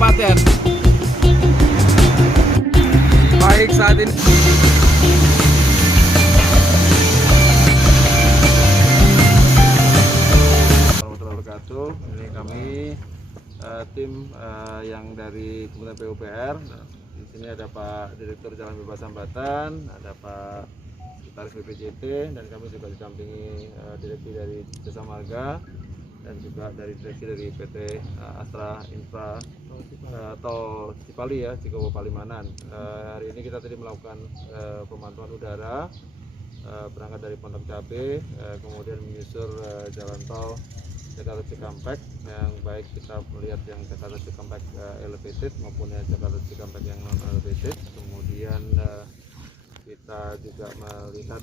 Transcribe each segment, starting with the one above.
kabupaten. Baik, saat ini warahmatullahi wabarakatuh. Ini kami tim yang dari Kementerian PUPR. Nah, di sini ada Pak Direktur Jalan Bebas Hambatan, ada Pak Sekretaris BPJT, dan kami juga didampingi direksi dari Jasa Marga dan juga dari direksi dari PT Astra Infra Tol Cipali ya, Cikopo Palimanan. Hari ini kita tadi melakukan pemantauan udara berangkat dari Pondok Cabe, kemudian menyusur jalan tol Jakarta Cikampek, yang baik kita melihat yang Jakarta Cikampek elevated maupun yang Jakarta Cikampek yang non elevated. Kemudian kita juga melihat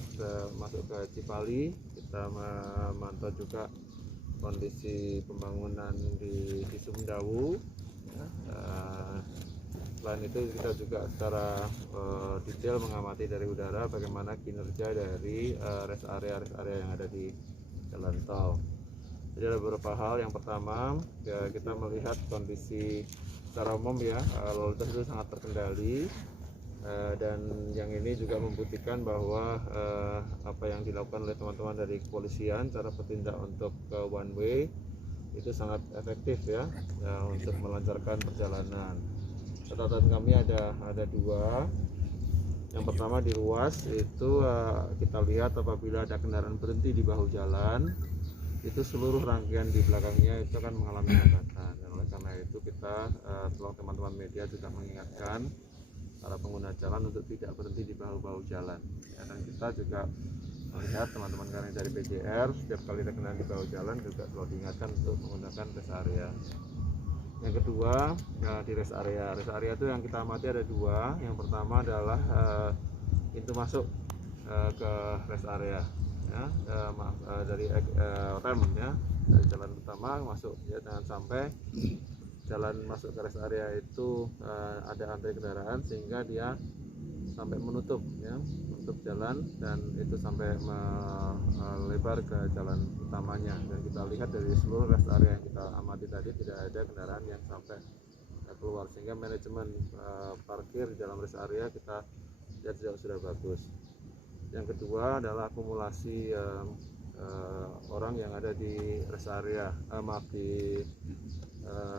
masuk ke Cipali, kita memantau juga kondisi pembangunan di Sumdawu. Selain itu kita juga secara detail mengamati dari udara bagaimana kinerja dari rest area yang ada di jalan tol. Jadi ada beberapa hal. Yang pertama ya, kita melihat kondisi secara umum ya, lalu lintas itu sangat terkendali. Dan yang ini juga membuktikan bahwa apa yang dilakukan oleh teman-teman dari kepolisian cara bertindak untuk one way itu sangat efektif ya, untuk melancarkan perjalanan. Catatan kami ada dua. Yang pertama di ruas itu kita lihat apabila ada kendaraan berhenti di bahu jalan, itu seluruh rangkaian di belakangnya itu akan mengalami hambatan. Dan oleh karena itu kita tolong teman-teman media juga mengingatkan para pengguna jalan untuk tidak berhenti di bahu-bahu jalan ya, dan kita juga melihat teman-teman kami dari PJR setiap kali ada kendaraan di bahu jalan juga selalu diingatkan untuk menggunakan rest area. Yang kedua ya, di rest area itu yang kita amati ada dua. Yang pertama adalah pintu masuk ke rest area ya, dari rem ya, dari jalan utama masuk ya, jangan sampai jalan masuk ke rest area itu ada antre kendaraan sehingga dia sampai menutup ya, menutup jalan dan itu sampai melebar ke jalan utamanya. Dan kita lihat dari seluruh rest area yang kita amati tadi tidak ada kendaraan yang sampai keluar, sehingga manajemen parkir di dalam rest area kita lihat sudah bagus. Yang kedua adalah akumulasi orang yang ada di rest area, di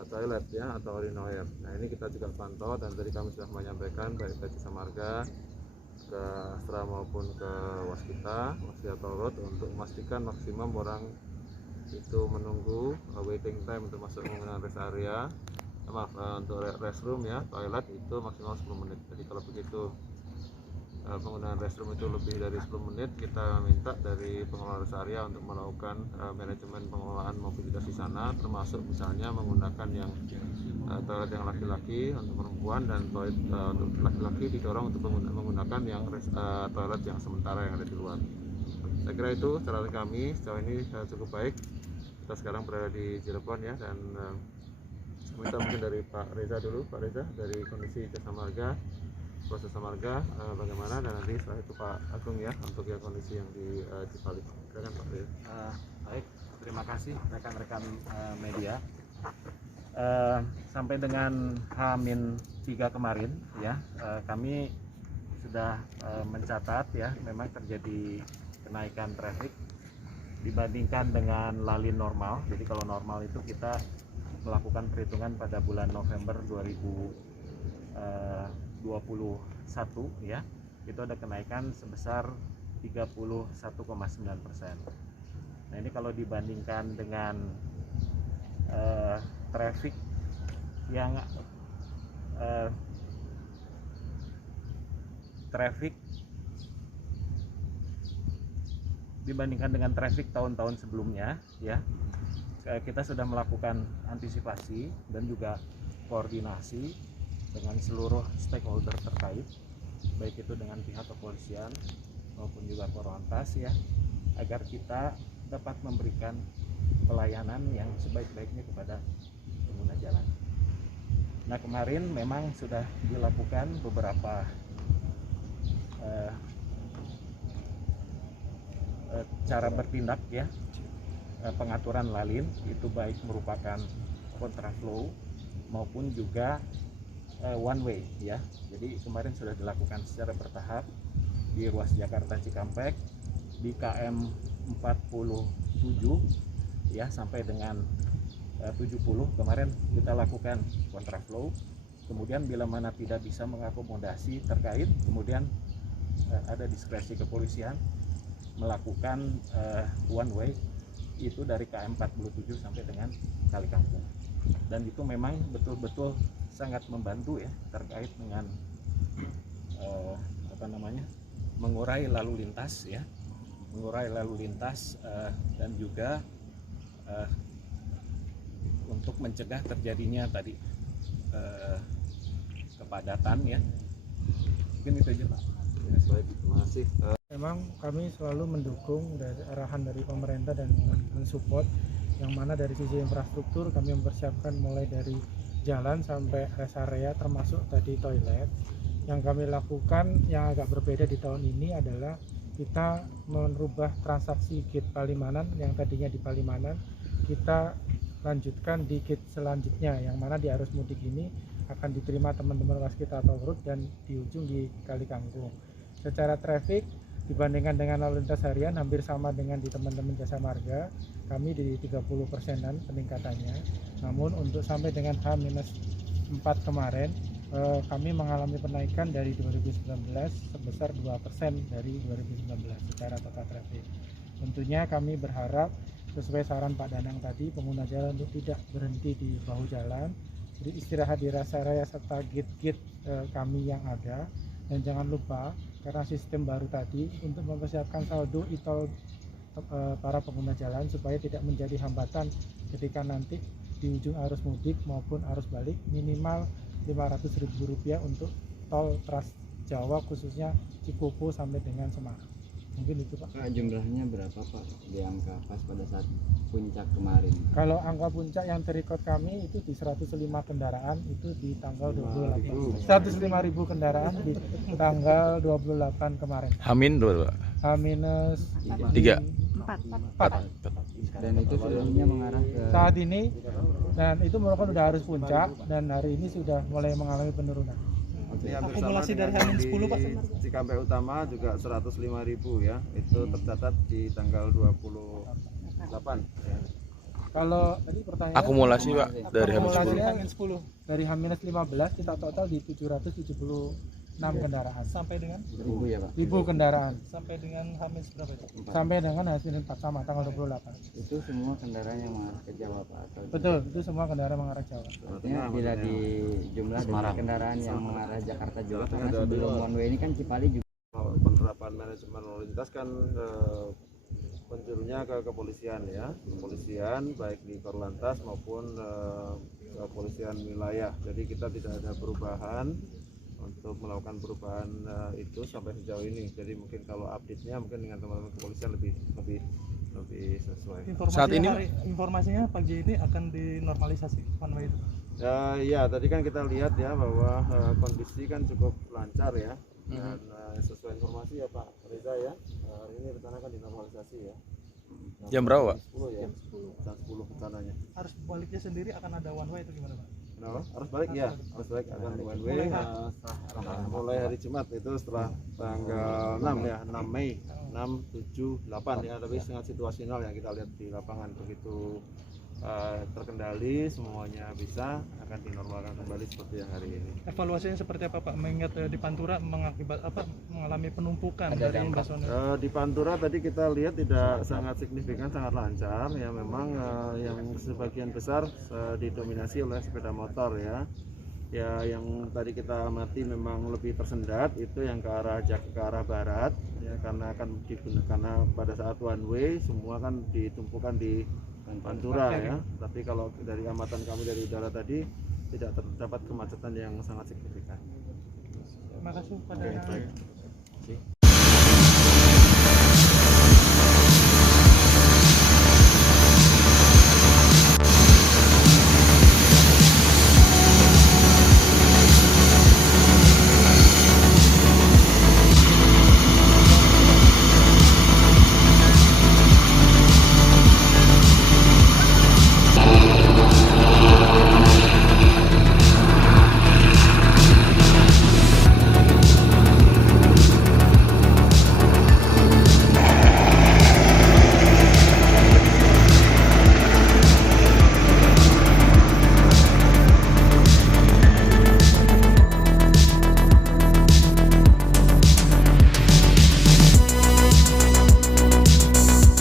toilet ya atau urinoir. Nah ini kita juga pantau dan tadi kami sudah menyampaikan baik ke Jasa Marga, ke Astra maupun ke Waskita Toll Road untuk memastikan maksimum orang itu menunggu waiting time untuk masuk menggunakan rest area, untuk restroom ya, toilet itu maksimal 10 menit. Jadi kalau begitu penggunaan restroom itu lebih dari 10 menit, kita minta dari pengelola rest area untuk melakukan manajemen pengelolaan mobilitas di sana, termasuk misalnya menggunakan yang toilet yang laki-laki untuk perempuan dan toilet untuk laki-laki didorong untuk menggunakan yang toilet yang sementara yang ada di luar. Saya kira itu catatan kami sejauh ini cukup baik. Kita sekarang berada di Cirebon ya, dan minta mungkin dari Pak Reza dulu, Pak Reza dari kondisi Jasa Marga, proses Marga bagaimana, dan nanti setelah itu Pak Agung ya untuk yang kondisi yang di Cipali. Silakan Pak Reza. Baik, terima kasih rekan-rekan media. Sampai dengan H-3 kemarin ya, kami sudah mencatat ya, memang terjadi kenaikan traffic dibandingkan dengan lalin normal. Jadi kalau normal itu kita melakukan perhitungan pada bulan November 2021 ya, itu ada kenaikan sebesar 31,9%. Nah ini kalau dibandingkan dengan traffic yang dibandingkan dengan traffic tahun-tahun sebelumnya ya, kita sudah melakukan antisipasi dan juga koordinasi dengan seluruh stakeholder terkait, baik itu dengan pihak kepolisian maupun juga Korlantas ya, agar kita dapat memberikan pelayanan yang sebaik-baiknya kepada pengguna jalan. Nah kemarin memang sudah dilakukan beberapa cara bertindak ya, pengaturan lalin, itu baik merupakan kontraflow maupun juga one way ya. Jadi kemarin sudah dilakukan secara bertahap di ruas Jakarta Cikampek, di KM 47 ya sampai dengan 70 kemarin kita lakukan kontraflow. Kemudian bila mana tidak bisa mengakomodasi terkait, kemudian ada diskresi kepolisian melakukan one way itu dari KM 47 sampai dengan Kali Kangkung. Dan itu memang betul-betul sangat membantu ya terkait dengan mengurai lalu lintas ya, dan juga untuk mencegah terjadinya tadi kepadatan ya. Mungkin itu aja Pak. Baik, terima kasih. Memang kami selalu mendukung dari arahan dari pemerintah dan mensupport, yang mana dari sisi infrastruktur kami mempersiapkan mulai dari jalan sampai rest area termasuk tadi toilet. Yang kami lakukan yang agak berbeda di tahun ini adalah kita merubah transaksi gate Palimanan yang tadinya di Palimanan, kita lanjutkan di gate selanjutnya, yang mana di arus mudik ini akan diterima teman-teman waskita atau road dan di ujung di Kali Kangkung. Secara traffic dibandingkan dengan lalu lintas harian hampir sama dengan di teman-teman Jasa Marga, kami di 30%-an peningkatannya. Namun untuk sampai dengan H-4 kemarin kami mengalami penaikan dari 2019 sebesar 2% dari 2019 secara total traffic. Tentunya kami berharap sesuai saran Pak Danang tadi, pengguna jalan untuk tidak berhenti di bahu jalan, jadi istirahat di rest area serta gate-gate kami yang ada. Dan jangan lupa, karena sistem baru tadi, untuk mempersiapkan saldo e-tol para pengguna jalan supaya tidak menjadi hambatan ketika nanti di ujung arus mudik maupun arus balik, minimal Rp500.000 untuk tol Trans Jawa khususnya Cikopo sampai dengan Semarang. Mungkin itu Pak. Jumlahnya berapa Pak di angka pas pada saat puncak kemarin? Kalau angka puncak yang terikot kami itu di 105 kendaraan itu di tanggal 28. 105.000 kendaraan di tanggal 28 kemarin. Hamin dua. H-3. 4. Dan itu seluruhnya mengarah ke Saat ini, dan itu merupakan sudah harus puncak, dan hari ini sudah mulai mengalami penurunan. Ini akumulasi dari H-10 Pak. Cikampek Utama juga 105.000 ya. Itu tercatat di tanggal 28 ya. Kalau tadi pertanyaan Akumulasi Pak dari H-10 dari H-15 kita total di 776 kendaraan sampai dengan 1000 ya Pak? 1000 kendaraan sampai dengan Hamis berapa itu? sampai dengan H-4 sama tanggal 28. Itu semua kendaraan yang mengarah ke Jawa Pak? Atau Betul, itu semua kendaraan mengarah Jawa. artinya bila di jumlah dari kendaraan yang mengarah Jakarta Jawa, karena sebelum one way ini kan Cipali juga Penerapan manajemen lalu lintas kan penjurnya ke kepolisian ya, kepolisian baik di Korlantas maupun kepolisian wilayah. Jadi kita tidak ada perubahan untuk melakukan perubahan itu sampai sejauh ini. Jadi mungkin kalau update-nya mungkin dengan teman-teman kepolisian lebih sesuai. Saat ini Informasinya pagi ini akan dinormalisasi one way itu. Ya tadi kan kita lihat ya bahwa kondisi kan cukup lancar ya. Dan sesuai informasi ya Pak Reza ya, hari ini rencana akan dinormalisasi ya. Jam berapa Pak? 10 ya, jam 10 rencananya. Harus baliknya sendiri akan ada one way itu gimana Pak? Kenapa? Arus balik ya, arus balik akan one way mulai hari Jumat itu setelah tanggal 6 ya, 6 Mei 6, 7, 8 ya, tapi sangat situasional yang kita lihat di lapangan. Begitu terkendali semuanya bisa akan dinormalkan kembali seperti yang hari ini. Evaluasinya seperti apa Pak? Mengingat di Pantura mengalami penumpukan dari personel. Di Pantura tadi kita lihat tidak sangat signifikan, sangat lancar ya. Memang yang sebagian besar didominasi oleh sepeda motor ya. Ya yang tadi kita amati memang lebih tersendat itu yang ke arah barat ya, karena akan digunakan karena pada saat one way semua kan ditumpukan di Pantura ya. Tapi kalau dari amatan kami dari udara tadi tidak terdapat kemacetan yang sangat signifikan. Terima kasih Pak.